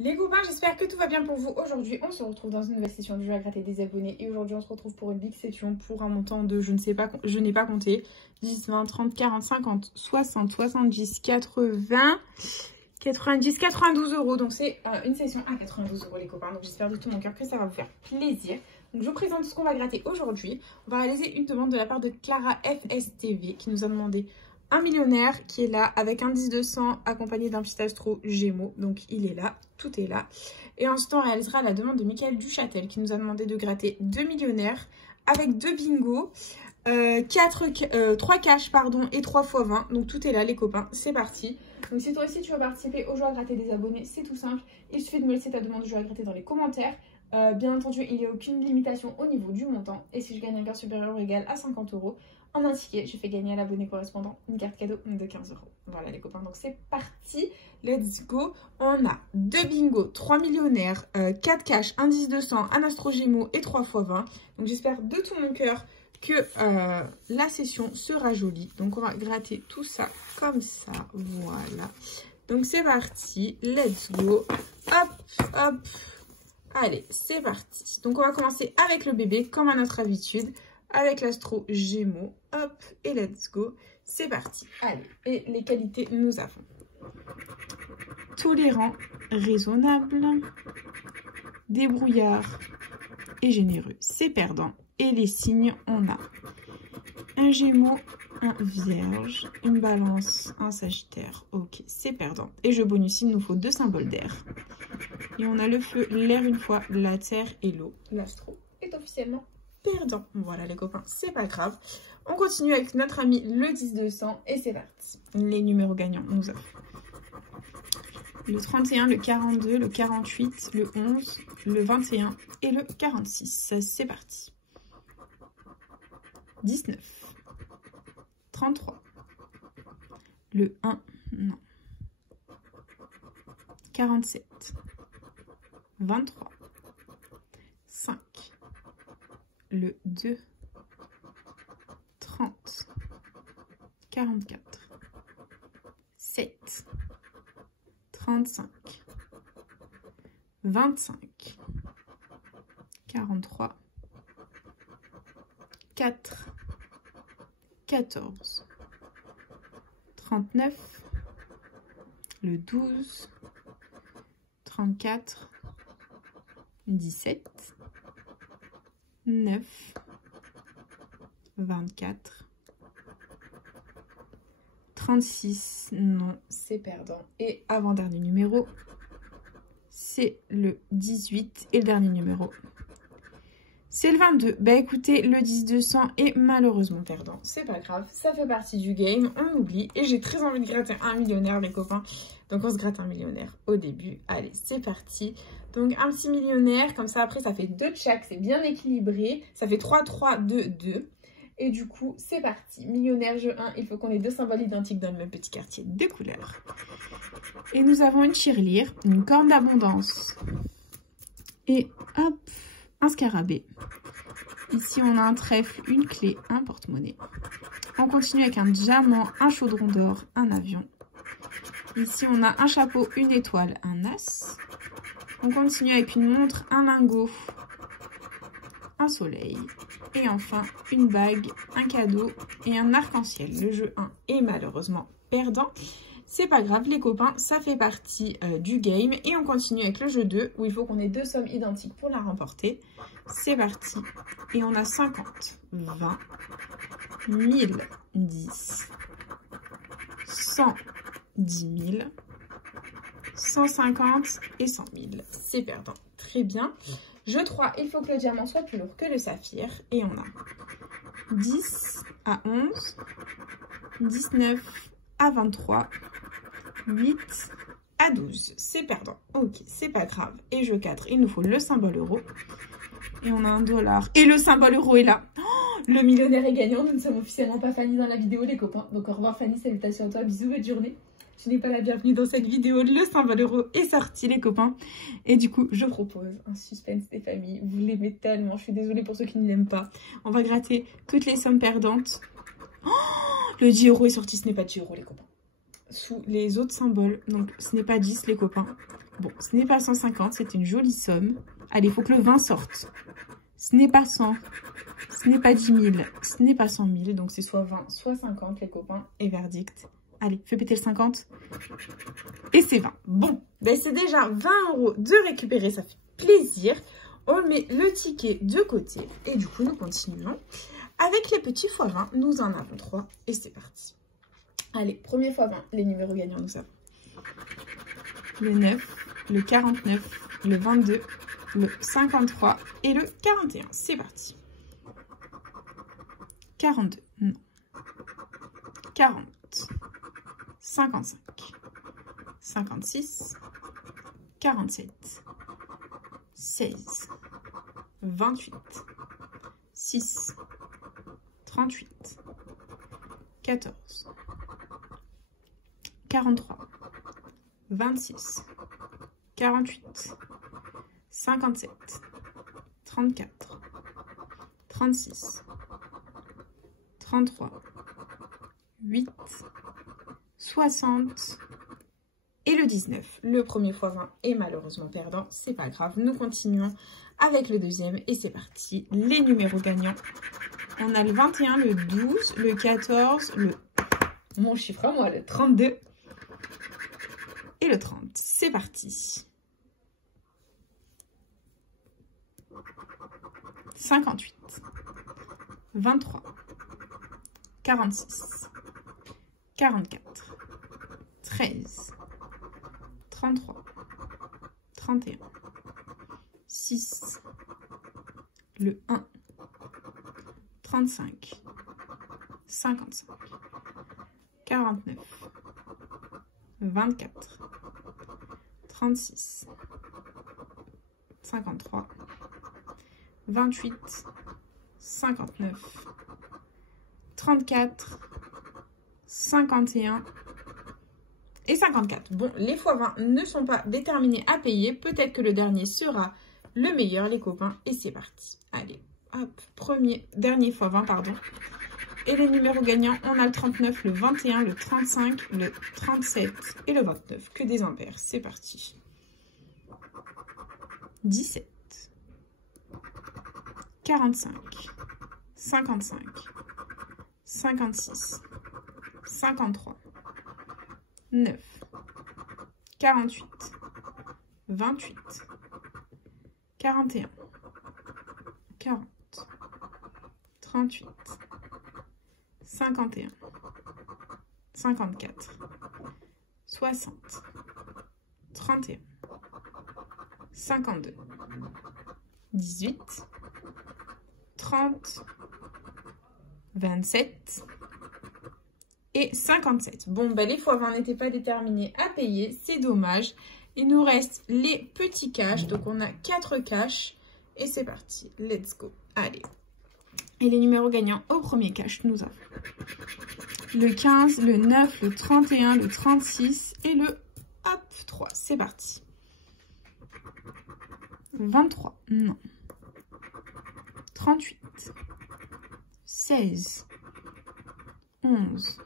Les copains, j'espère que tout va bien pour vous. Aujourd'hui, on se retrouve dans une nouvelle session du jeu à gratter des abonnés. Et aujourd'hui, on se retrouve pour une big session pour un montant de, je n'ai pas compté, 10, 20, 30, 40, 50, 60, 70, 80, 90, 92 euros. Donc c'est une session à 92 euros les copains. Donc j'espère de tout mon cœur que ça va vous faire plaisir. Donc je vous présente ce qu'on va gratter aujourd'hui. On va réaliser une demande de la part de Clara FSTV qui nous a demandé un millionnaire qui est là avec un 10 200 accompagné d'un petit astro Gémeaux. Donc il est là, tout est là. Et ensuite on réalisera la demande de Michael Duchâtel qui nous a demandé de gratter 2 millionnaires avec 2 bingos, 3 cash pardon, et 3 x 20. Donc tout est là les copains, c'est parti. Donc si toi aussi tu veux participer au jeu à gratter des abonnés, c'est tout simple. Il suffit de me laisser ta demande de jeu à gratter dans les commentaires. Bien entendu, il n'y a aucune limitation au niveau du montant. Et si je gagne un gain supérieur ou égal à 50 euros, en un ticket, je fais gagner à l'abonné correspondant une carte cadeau de 15 euros. Voilà les copains, donc c'est parti. Let's go. On a 2 bingos, 3 millionnaires, 4 cash, un 10 200, un astro Gémeaux et 3 x 20. Donc j'espère de tout mon cœur que la session sera jolie. Donc on va gratter tout ça comme ça. Voilà. Donc c'est parti. Let's go. Hop, hop. Allez, c'est parti. Donc, on va commencer avec le bébé, comme à notre habitude, avec l'astro Gémeaux. Hop, et let's go. C'est parti. Allez, et les qualités, nous avons tolérant, raisonnable, débrouillard et généreux. C'est perdant. Et les signes, on a un Gémeaux, un Vierge, une Balance, un Sagittaire. Ok, c'est perdant. Et je bonus, il nous faut 2 symboles d'air. Et on a le feu, l'air une fois, la terre et l'eau. L'astro est officiellement perdant. Voilà les copains, c'est pas grave. On continue avec notre ami le 10 200 et c'est parti. Les numéros gagnants, nous avons le 31, le 42, le 48, le 11, le 21 et le 46. C'est parti. 19, 33, le 1, non, 47, 23, 5, le 2, 30, 44, 7, 35, 25, 43, 4, 14, 39, le 12, 34, 17, 9, 24, 36, non, c'est perdant. Et avant-dernier numéro, c'est le 18 et le dernier numéro, c'est le 22. Bah écoutez, le 10 200 est malheureusement perdant. C'est pas grave, ça fait partie du game, on oublie. Et j'ai très envie de gratter un millionnaire les copains. Donc on se gratte un millionnaire au début. Allez, c'est parti. Donc un petit millionnaire, comme ça après ça fait 2 de chaque, c'est bien équilibré. Ça fait 3, 3, 2, 2. Et du coup, c'est parti. Millionnaire, jeu 1, il faut qu'on ait 2 symboles identiques dans le même petit quartier de couleurs. Et nous avons une tirelire, une corne d'abondance. Et hop, un scarabée. Ici, on a un trèfle, une clé, un porte-monnaie. On continue avec un diamant, un chaudron d'or, un avion. Ici, on a un chapeau, une étoile, un as. On continue avec une montre, un lingot, un soleil. Et enfin, une bague, un cadeau et un arc-en-ciel. Le jeu 1 est malheureusement perdant. C'est pas grave les copains, ça fait partie du game. Et on continue avec le jeu 2 où il faut qu'on ait 2 sommes identiques pour la remporter. C'est parti. Et on a 50, 20, 1000, 10, 100, 10 000, 150 et 100 000. C'est perdant. Très bien. Jeu 3, il faut que le diamant soit plus lourd que le saphir. Et on a 10 à 11, 19 à 23, 8 à 12. C'est perdant. Ok, c'est pas grave. Et jeu 4, il nous faut le symbole euro. Et on a un dollar. Et le symbole euro est là. Oh, le millionnaire est gagnant. Nous ne sommes officiellement pas Fanny dans la vidéo, les copains. Donc au revoir Fanny, salutations à toi. Bisous, bonne journée. Tu n'es pas la bienvenue dans cette vidéo. Le symbole euro est sorti, les copains. Et du coup, je propose un suspense des familles. Vous l'aimez tellement. Je suis désolée pour ceux qui ne l'aiment pas. On va gratter toutes les sommes perdantes. Oh, le 10 euros est sorti. Ce n'est pas 10 euros, les copains. Sous les autres symboles. Donc, ce n'est pas 10, les copains. Bon, ce n'est pas 150, c'est une jolie somme. Allez, il faut que le 20 sorte. Ce n'est pas 100, ce n'est pas 10 000, ce n'est pas 100 000. Donc, c'est soit 20, soit 50, les copains. Et verdict. Allez, fais péter le 50. Et c'est 20. Bon, ben c'est déjà 20 € de récupérer, ça fait plaisir. On met le ticket de côté. Et du coup, nous continuons. Avec les petits x20, nous en avons 3. Et c'est parti. Allez, premier x20, les numéros gagnants, nous avons le 9, le 49, le 22, le 53 et le 41. C'est parti. 42, non. 40, 55, 56, 47, 16, 28, 6, 38, 14, 43, 26, 48, 57, 34, 36, 33, 8, 60 et le 19. Le premier x20 est malheureusement perdant, c'est pas grave. Nous continuons avec le deuxième et c'est parti. Les numéros gagnants. On a le 21, le 12, le 14, mon chiffre à moi, le 32 et le 30. C'est parti. 58, 23, 46, 44, 13, 33, 31, 6, le 1, 35, 55, 49, 24, 36, 53, 28, 59, 34, 51 et 54. Bon, les x20 ne sont pas déterminés à payer. Peut-être que le dernier sera le meilleur, les copains. Et c'est parti. Allez, hop, dernier x20, pardon. Et les numéros gagnants, on a le 39, le 21, le 35, le 37 et le 29. Que des impairs. C'est parti. 17, 45, 55, 56, 53, 9, 48, 28, 41, 40, 38, 51, 54, 60, 31, 52, 18, 30, 27 et 57. Bon, ben, les x20 n'étaient pas déterminés à payer. C'est dommage. Il nous reste les petits cash. Donc, on a 4 cash. Et c'est parti. Let's go. Allez. Et les numéros gagnants au premier cash, nous avons le 15, le 9, le 31, le 36 et le 3. C'est parti. 23. Non. 38. 16, 11,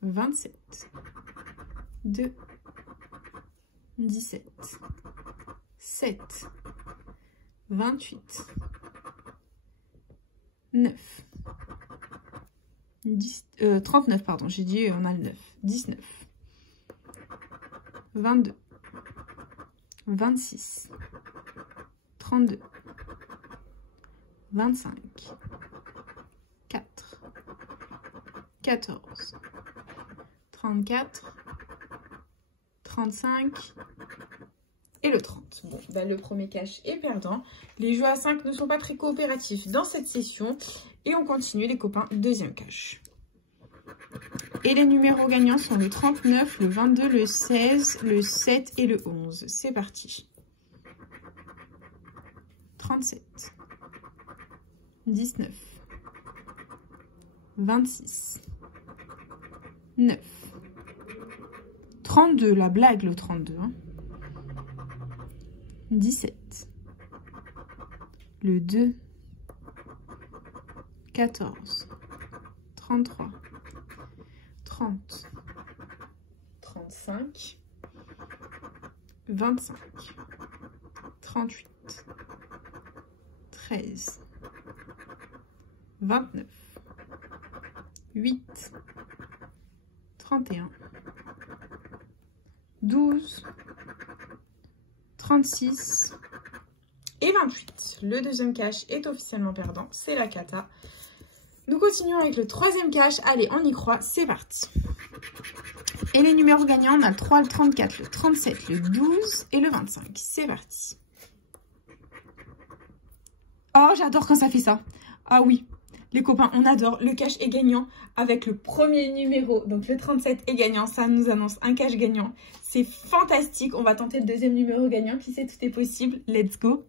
27, 2, 17, 7, 28, 9, 10, 39, pardon, j'ai dit on a le 9, 19, 22, 26, 32, 25, 4, 14, 34, 35 et le 30. Bon, bah, le premier cash est perdant. Les jeux à 5 ne sont pas très coopératifs dans cette session. Et on continue, les copains, deuxième cash. Et les numéros gagnants sont le 39, le 22, le 16, le 7 et le 11. C'est parti. 37, 19, 26, 9, 32, la blague le 32, hein. 17, le 2, 14, 33, 30, 35, 25, 38, 13, 29, 8, 31, 12, 36 et 28. Le deuxième cash est officiellement perdant, c'est la cata. Nous continuons avec le troisième cash. Allez, on y croit, c'est parti. Et les numéros gagnants, on a le 3, le 34, le 37, le 12 et le 25. C'est parti. Oh, j'adore quand ça fait ça. Ah oui, les copains, on adore. Le cash est gagnant avec le premier numéro. Donc le 37 est gagnant, ça nous annonce un cash gagnant. C'est fantastique. On va tenter le deuxième numéro gagnant. Qui sait, tout est possible. Let's go.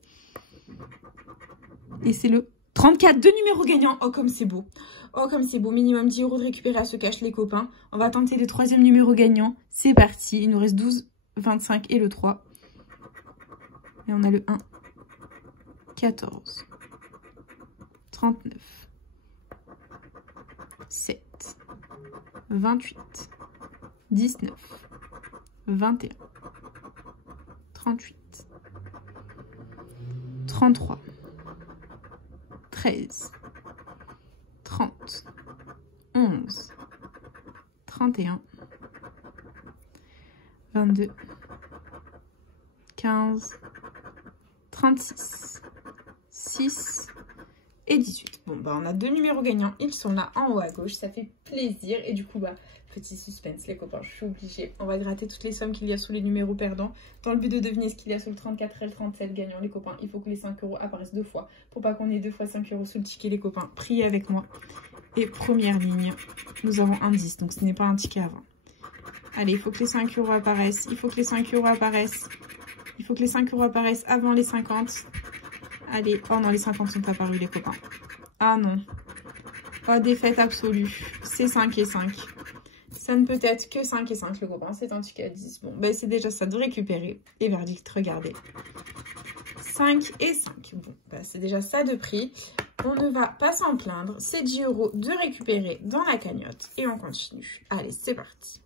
Et c'est le 34, deux numéros gagnants. Oh, comme c'est beau. Oh, comme c'est beau. Minimum 10 € de récupérer à ce cash, les copains. On va tenter le troisième numéro gagnant. C'est parti. Il nous reste 12, 25 et le 3. Et on a le 1, 14, 39, 7, 28, 19, 21, 38, 33, 13, 30, 11, 31, 22, 15, 36, 6 et 18. Bon, bah on a deux numéros gagnants. Ils sont là en haut à gauche. Ça fait plaisir. Et du coup, bah, petit suspense, les copains. Je suis obligée. On va gratter toutes les sommes qu'il y a sous les numéros perdants. Dans le but de deviner ce qu'il y a sous le 34 et le 37 gagnant, les copains. Il faut que les 5 € apparaissent deux fois. Pour pas qu'on ait deux fois 5 € sous le ticket, les copains. Priez avec moi. Et première ligne, nous avons un 10. Donc ce n'est pas un ticket avant. Allez, il faut que les 5 € apparaissent. Il faut que les 5 € apparaissent. Il faut que les 5 € apparaissent avant les 50. Allez, oh non, les 50 sont apparus, les copains. Ah non. Oh, défaite absolue. C'est 5 et 5. Ça ne peut être que 5 et 5, le copain. C'est un ticket à 10. Bon, ben c'est déjà ça de récupérer. Et verdict, regardez. 5 et 5. Bon, ben c'est déjà ça de prix. On ne va pas s'en plaindre. C'est 10 € de récupérer dans la cagnotte. Et on continue. Allez, c'est parti.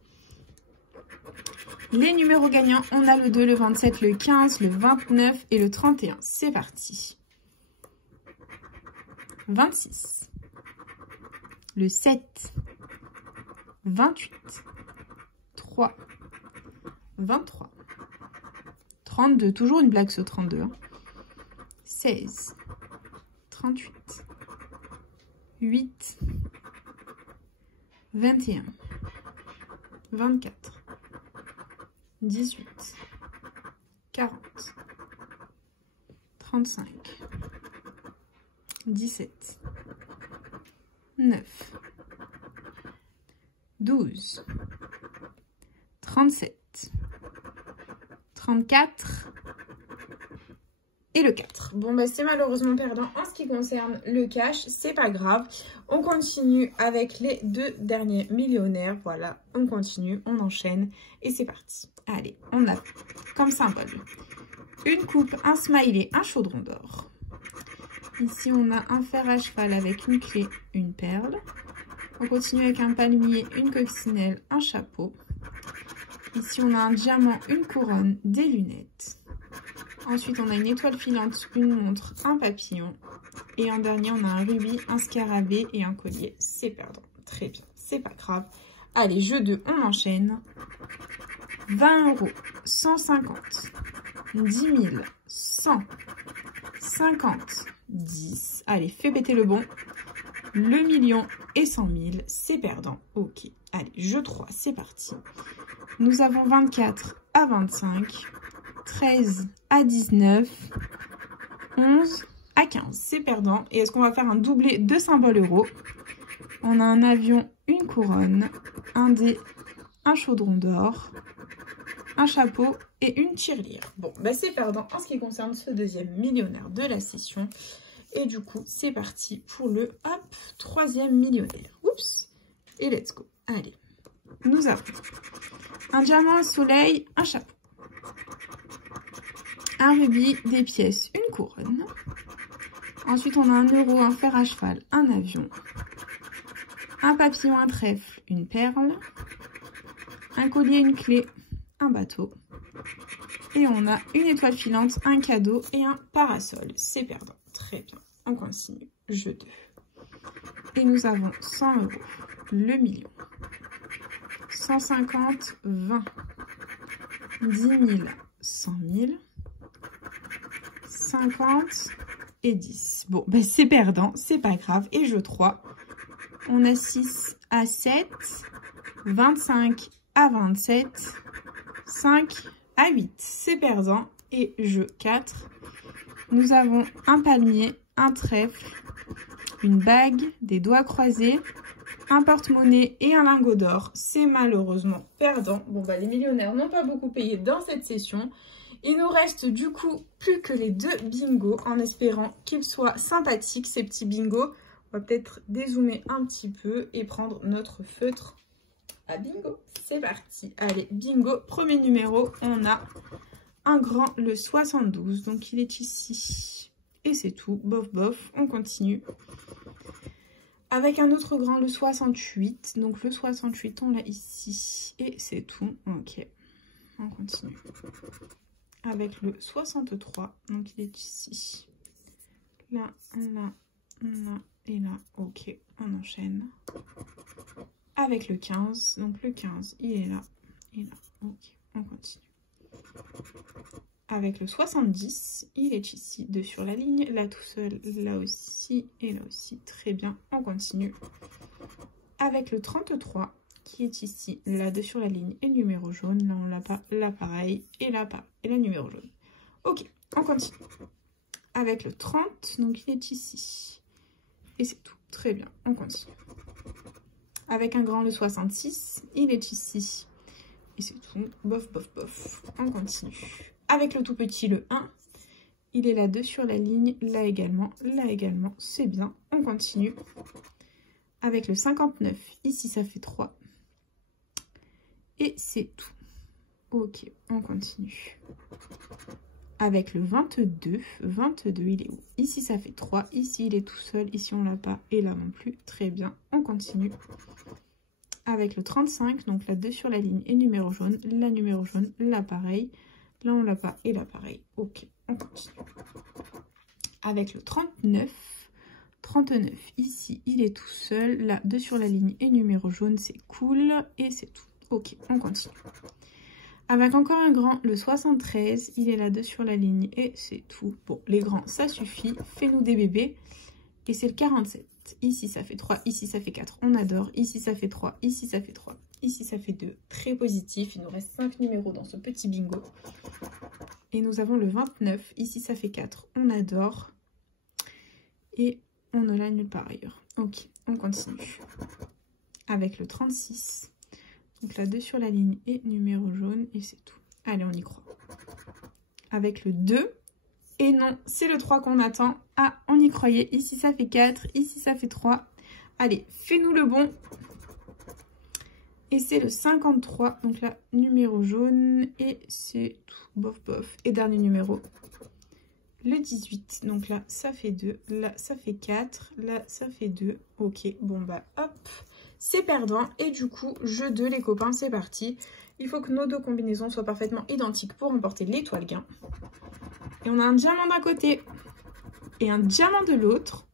Les numéros gagnants, on a le 2, le 27, le 15, le 29 et le 31. C'est parti. 26, le 7, 28, 3, 23, 32, toujours une blague ce 32, hein. 16, 38, 8, 21, 24, 18, 40, 35, 17, 9, 12, 37, 34 et le 4. Bon, bah, c'est malheureusement perdant en ce qui concerne le cash. C'est pas grave. On continue avec les deux derniers millionnaires. Voilà, on continue, on enchaîne et c'est parti. Allez, on a comme symbole une coupe, un smiley, un chaudron d'or. Ici, on a un fer à cheval avec une clé, une perle. On continue avec un palmier, une coccinelle, un chapeau. Ici, on a un diamant, une couronne, des lunettes. Ensuite, on a une étoile filante, une montre, un papillon. Et en dernier, on a un rubis, un scarabée et un collier. C'est perdant. Très bien, c'est pas grave. Allez, jeu 2, on enchaîne. 20 €, 150, 10 000, 100, 50, 10. Allez, fais péter le bon. Le million et 100 000, c'est perdant. Ok, allez, jeu 3, c'est parti. Nous avons 24 à 25, 13 à 19, 11 à 15, c'est perdant. Et est-ce qu'on va faire un doublé de symboles euros? On a un avion, une couronne, un dé, un chaudron d'or, un chapeau et une tirelire. Bon, bah c'est perdant en ce qui concerne ce deuxième millionnaire de la session. Et du coup, c'est parti pour le troisième millionnaire. Oups, et let's go. Allez, nous avons un diamant, un soleil, un chapeau, un rubis, des pièces, une couronne. Ensuite, on a un euro, un fer à cheval, un avion, un papillon, un trèfle, une perle, un collier, une clé, un bateau, Et on a une étoile filante, un cadeau et un parasol. C'est perdant. Très bien. On continue. Jeu 2. Et nous avons 100 €, le million, 150, 20, 10 000, 100 000, 50 et 10. Bon, ben c'est perdant, c'est pas grave. Et jeu 3, on a 6 à 7, 25 à 27, 5 à 8. C'est perdant. Et jeu 4, nous avons un palmier, un trèfle, une bague, des doigts croisés, un porte-monnaie et un lingot d'or. C'est malheureusement perdant. Bon, bah, les millionnaires n'ont pas beaucoup payé dans cette session. Il nous reste du coup plus que les 2 bingos en espérant qu'ils soient sympathiques, ces petits bingos. On va peut-être dézoomer un petit peu et prendre notre feutre à bingo. C'est parti. Allez, bingo. Premier numéro, on a un grand, le 72. Donc, il est ici. Et c'est tout, bof bof, on continue. Avec un autre grand, le 68. Donc le 68, on l'a ici. Et c'est tout, ok. On continue. Avec le 63, donc il est ici. Là, là, là et là, ok. On enchaîne. Avec le 15, donc le 15, il est là et là, ok. On continue. Avec le 70, il est ici, 2 sur la ligne, là tout seul, là aussi et là aussi, très bien, on continue. Avec le 33, qui est ici, là 2 sur la ligne et numéro jaune, là on l'a pas, là pareil, et là pas, et là numéro jaune. Ok, on continue. Avec le 30, donc il est ici, et c'est tout, très bien, on continue. Avec un grand, le 66, il est ici, et c'est tout, bof, bof, bof, on continue. Avec le tout petit, le 1, il est là 2 sur la ligne, là également, c'est bien. On continue. Avec le 59, ici ça fait 3. Et c'est tout. Ok, on continue. Avec le 22, il est où? Ici ça fait 3, ici il est tout seul, ici on l'a pas, et là non plus. Très bien, on continue. Avec le 35, donc là 2 sur la ligne et numéro jaune, là pareil. Là, on l'a pas. Et là, pareil. Ok, on continue. Avec le 39. 39, ici, il est tout seul. Là, 2 sur la ligne et numéro jaune, c'est cool. Et c'est tout. Ok, on continue. Avec encore un grand, le 73. Il est là, 2 sur la ligne et c'est tout. Bon, les grands, ça suffit. Fais-nous des bébés. Et c'est le 47. Ici, ça fait 3. Ici, ça fait 4. On adore. Ici, ça fait 3. Ici, ça fait 3. Ici, ça fait 2. Très positif. Il nous reste 5 numéros dans ce petit bingo. Et nous avons le 29. Ici, ça fait 4. On adore. Et on ne l'a nulle part ailleurs. Ok, on continue. Avec le 36. Donc là, 2 sur la ligne et numéro jaune. Et c'est tout. Allez, on y croit. Avec le 2. Et non, c'est le 3 qu'on attend. Ah, on y croyait. Ici, ça fait 4. Ici, ça fait 3. Allez, fais-nous le bon. Et c'est le 53. Donc là, numéro jaune. Et c'est tout. Bof, bof. Et dernier numéro. Le 18. Donc là, ça fait 2. Là, ça fait 4. Là, ça fait 2. Ok, bon bah, hop. C'est perdant. Et du coup, jeu 2, les copains, c'est parti. Il faut que nos 2 combinaisons soient parfaitement identiques pour remporter l'étoile gain. Et on a un diamant d'un côté et un diamant de l'autre.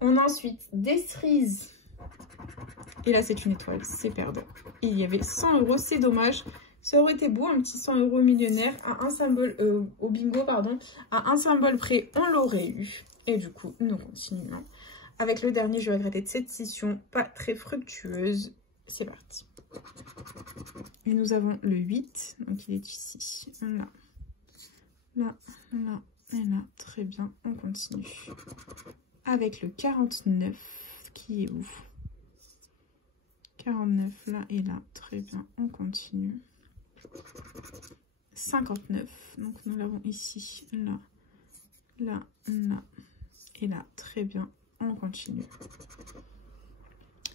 On a ensuite des cerises. Et là, c'est une étoile, c'est perdant. Et il y avait 100 €, c'est dommage. Ça aurait été beau, un petit 100 € millionnaire à un symbole, au bingo, pardon. À un symbole près, on l'aurait eu. Et du coup, nous continuons. Avec le dernier, je regrettais de cette session pas très fructueuse. C'est parti. Et nous avons le 8, donc il est ici, là. Là, là et là, très bien, on continue. Avec le 49, qui est où? 49, là et là, très bien, on continue. 59, donc nous l'avons ici, là, là, là et là, très bien, on continue.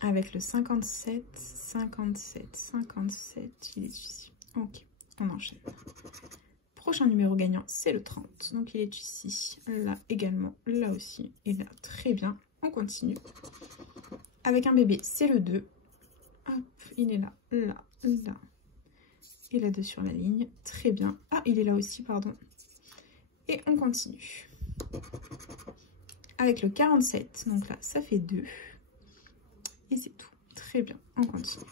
Avec le 57, 57, 57, il est ici. Ok, on enchaîne. Prochain numéro gagnant, c'est le 30. Donc, il est ici, là également, là aussi. Et là, très bien. On continue. Avec un bébé, c'est le 2. Hop, il est là, là, là. et la 2 sur la ligne. Très bien. Ah, il est là aussi, pardon. Et on continue. Avec le 47, donc là, ça fait 2. Et c'est tout. Très bien, on continue.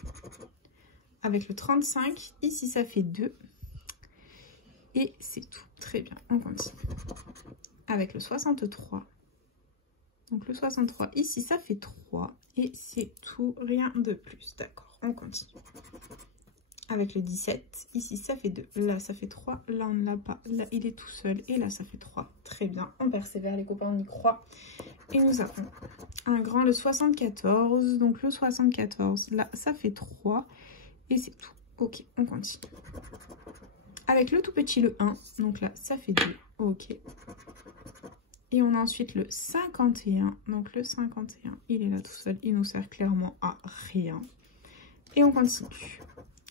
Avec le 35, ici, ça fait 2. Et c'est tout. Très bien, on continue. Avec le 63. Donc le 63, ici, ça fait 3. Et c'est tout, rien de plus. D'accord, on continue. Avec le 17, ici, ça fait 2. Là, ça fait 3. Là, on ne l'a pas. Là, il est tout seul. Et là, ça fait 3. Très bien, on persévère, les copains, on y croit. Et nous avons un grand, le 74. Donc le 74, là, ça fait 3. Et c'est tout. Ok, on continue. Avec le tout petit, le 1. Donc là, ça fait 2. Ok. Et on a ensuite le 51. Donc le 51, il est là tout seul. Il nous sert clairement à rien. Et on continue.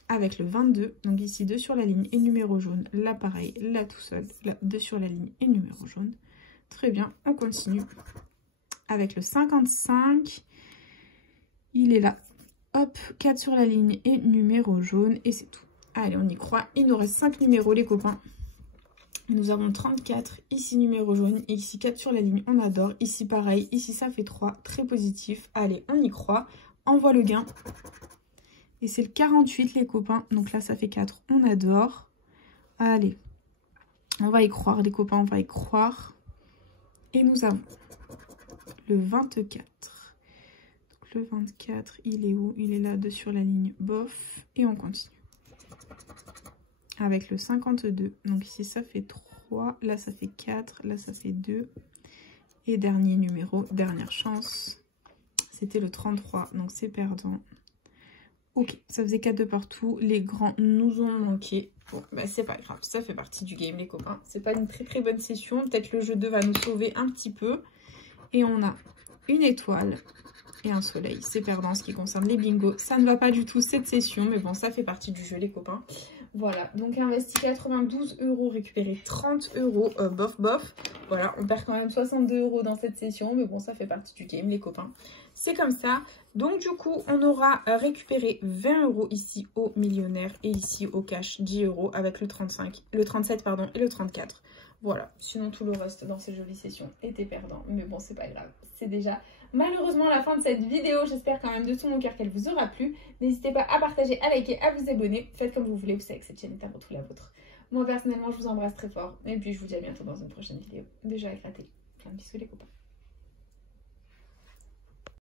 Avec le 22. Donc ici, 2 sur la ligne et numéro jaune. Là, pareil. Là, tout seul. Là, 2 sur la ligne et numéro jaune. Très bien. On continue. Avec le 55. Il est là. Hop, 4 sur la ligne et numéro jaune. Et c'est tout. Allez, on y croit. Il nous reste 5 numéros, les copains. Nous avons 34, ici numéro jaune, et ici 4 sur la ligne, on adore. Ici pareil, ici ça fait 3, très positif. Allez, on y croit, envoie le gain. Et c'est le 48 les copains, donc là ça fait 4, on adore. Allez, on va y croire les copains, on va y croire. Et nous avons le 24. Donc le 24, il est où? Il est là, 2 sur la ligne, bof. Et on continue. Avec le 52, donc ici ça fait 3, là ça fait 4, là ça fait 2. Et dernier numéro, dernière chance, c'était le 33, donc c'est perdant. Ok, ça faisait 4 de partout, les grands nous ont manqué. Bon, bah c'est pas grave, ça fait partie du game les copains. C'est pas une très bonne session, peut-être le jeu 2 va nous sauver un petit peu. Et on a une étoile et un soleil, c'est perdant en ce qui concerne les bingos. Ça ne va pas du tout cette session, mais bon, ça fait partie du jeu les copains. Voilà, donc investi 92 €, récupéré 30 €, bof bof. Voilà, on perd quand même 62 € dans cette session, mais bon, ça fait partie du game les copains. C'est comme ça. Donc du coup, on aura récupéré 20 € ici au millionnaire et ici au cash 10 € avec le 37 pardon, et le 34. Voilà, sinon tout le reste dans ces jolies sessions était perdant. Mais bon, c'est pas grave, c'est déjà malheureusement la fin de cette vidéo. J'espère quand même de tout mon cœur qu'elle vous aura plu. N'hésitez pas à partager, à liker, à vous abonner. Faites comme vous voulez, vous savez que cette chaîne est à votre la vôtre. Moi personnellement, je vous embrasse très fort. Et puis je vous dis à bientôt dans une prochaine vidéo. Déjà à gratter. Plein de bisous les copains.